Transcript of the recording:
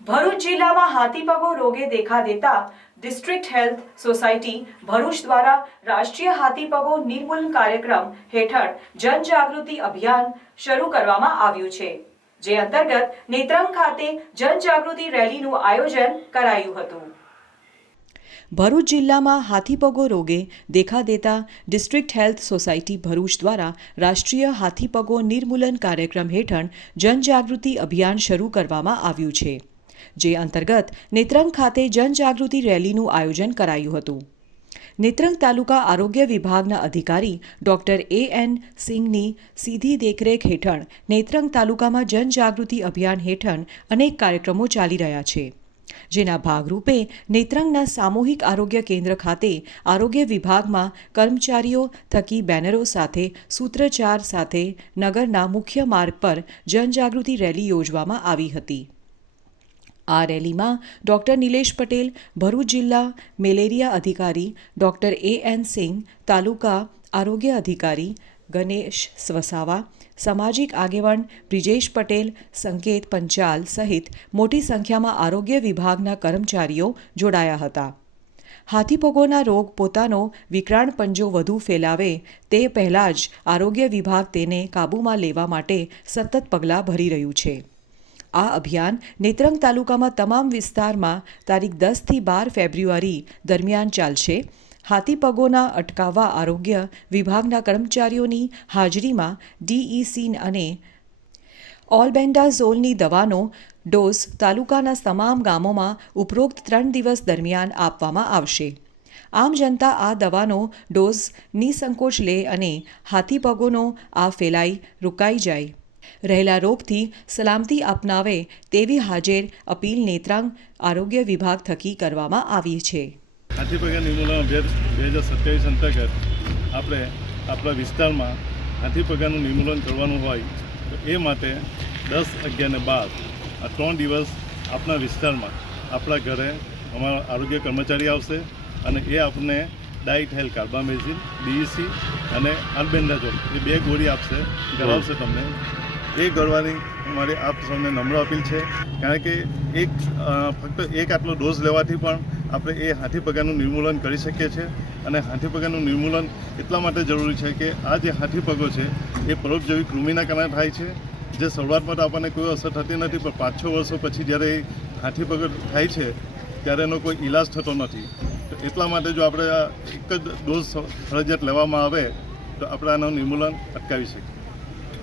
ભરૂચ જિલ્લામાં હાથીપગો રોગે દેખા દેતા ડિસ્ટ્રિક્ટ હેલ્થ સોસાયટી ભરૂચ દ્વારા રાષ્ટ્રીય હાથીપગો નિર્મૂલન કાર્યક્રમ હેઠળ જનજાગૃતિ અભિયાન શરૂ કરવામાં આવ્યું છે, જે અંતર્ગત નેત્રંગ ખાતે જનજાગૃતિ રેલીનું આયોજન કરાયું હતું। ભરૂચ જિલ્લામાં હાથીપગો રોગે દેખા દેતા ડિસ્ટ્રિક્ટ હેલ્થ સોસાયટી ભરૂચ દ્વારા રાષ્ટ્રીય હાથીપગો નિર્મૂલન કાર્યક્રમ હેઠળ જનજાગૃતિ અભિયાન શરૂ કરવામાં આવ્યું છે, જે અંતર્ગત નેત્રંગ ખાતે જનજાગૃતિ રેલીનું આયોજન કરાયું હતું। નેત્રંગ તાલુકા આરોગ્ય વિભાગના અધિકારી ડોક્ટર A.N. સિંઘની સીધી દેખરેખ હેઠળ નેત્રંગ તાલુકામાં જનજાગૃતિ અભિયાન હેઠળ અનેક કાર્યક્રમો ચાલી રહ્યા છે, જેના ભાગરૂપે નેત્રંગના સામૂહિક આરોગ્ય કેન્દ્ર ખાતે આરોગ્ય વિભાગમાં કર્મચારીઓ થકી બેનરો સાથે સૂત્રચાર સાથે નગરના મુખ્ય માર્ગ પર જનજાગૃતિ રેલી યોજવામાં આવી હતી। આ રેલીમાં ડોક્ટર નિલેશ પટેલ, ભરૂચ જિલ્લા મેલેરિયા અધિકારી ડોક્ટર A.N. સિંઘ, તાલુકા આરોગ્ય અધિકારી ગણેશ વસાવા, સામાજિક આગેવાન બ્રિજેશ પટેલ, સંકેત પંચાલ સહિત મોટી સંખ્યામાં આરોગ્ય વિભાગના કર્મચારીઓ જોડાયા હતા। હાથીપગોના રોગ પોતાનો વિકરાળ પંજો વધુ ફેલાવે તે પહેલાં જ આરોગ્ય વિભાગ તેને કાબૂમાં લેવા માટે સતત પગલાં ભરી રહ્યું છે। આ અભિયાન નેત્રંગ તાલુકામાં તમામ વિસ્તારમાં તારીખ 10 થી 12 ફેબ્રુઆરી દરમિયાન ચાલશે। હાથીપગોના અટકાવવા આરોગ્ય વિભાગના કર્મચારીઓની હાજરીમાં DEC અને ઓલ્બેન્ડાઝોલની દવાનો ડોઝ તાલુકાના તમામ ગામોમાં ઉપરોક્ત 3 દિવસ દરમિયાન આપવામાં આવશે। આમ જનતા આ દવાનો ડોઝ નિસંકોચ લે અને હાથીપગોનો આ ફેલાઈ રોકાઈ જાય, રહેલા રોગથી સલામતી અપનાવે તેવી હાજર અપીલ નેત્રંગ આરોગ્ય વિભાગ થકી કરવામાં આવી છે। હાથીપગા નિર્મૂલન અભિયાન 2027 અંતર્ગત આપણે આપણા વિસ્તારમાં હાથીપગાનું નિર્મૂલન કરવાનું હોય તો એ માટે 10, 11 અને 12 આ 3 દિવસ આપણા વિસ્તારમાં આપણા ઘરે અમારા આરોગ્ય કર્મચારી આવશે અને એ આપણને ડાઇથાઇલ કાર્બામેઝિન, DEC અને આલ્બેન્ડાઝોલ એ 2 ગોળી આપશે, ગળાવશે તમને। એ ગળવાની અમારી આપ સૌને નમ્ર અપીલ છે, કારણ કે ફક્ત એક આટલો ડોઝ લેવાથી પણ આપણે એ હાથીપગાનું નિર્મૂલન કરી શકીએ છીએ। અને હાથીપગાનું નિર્મૂલન એટલા માટે જરૂરી છે કે આ જે હાથીપગો છે એ પરોપજીવી કૃમિના કારણે થાય છે, જે શરૂઆતમાં તો આપણને કોઈ અસર થતી નથી, પણ 5-6 વર્ષો પછી જ્યારે હાથીપગો થાય છે ત્યારે એનો કોઈ ઈલાજ થતો નથી। તો એટલા માટે જો આપણે એક જ ડોઝ ફરજિયાત લેવામાં આવે તો આપણે આનું નિર્મૂલન અટકાવી શકીએ।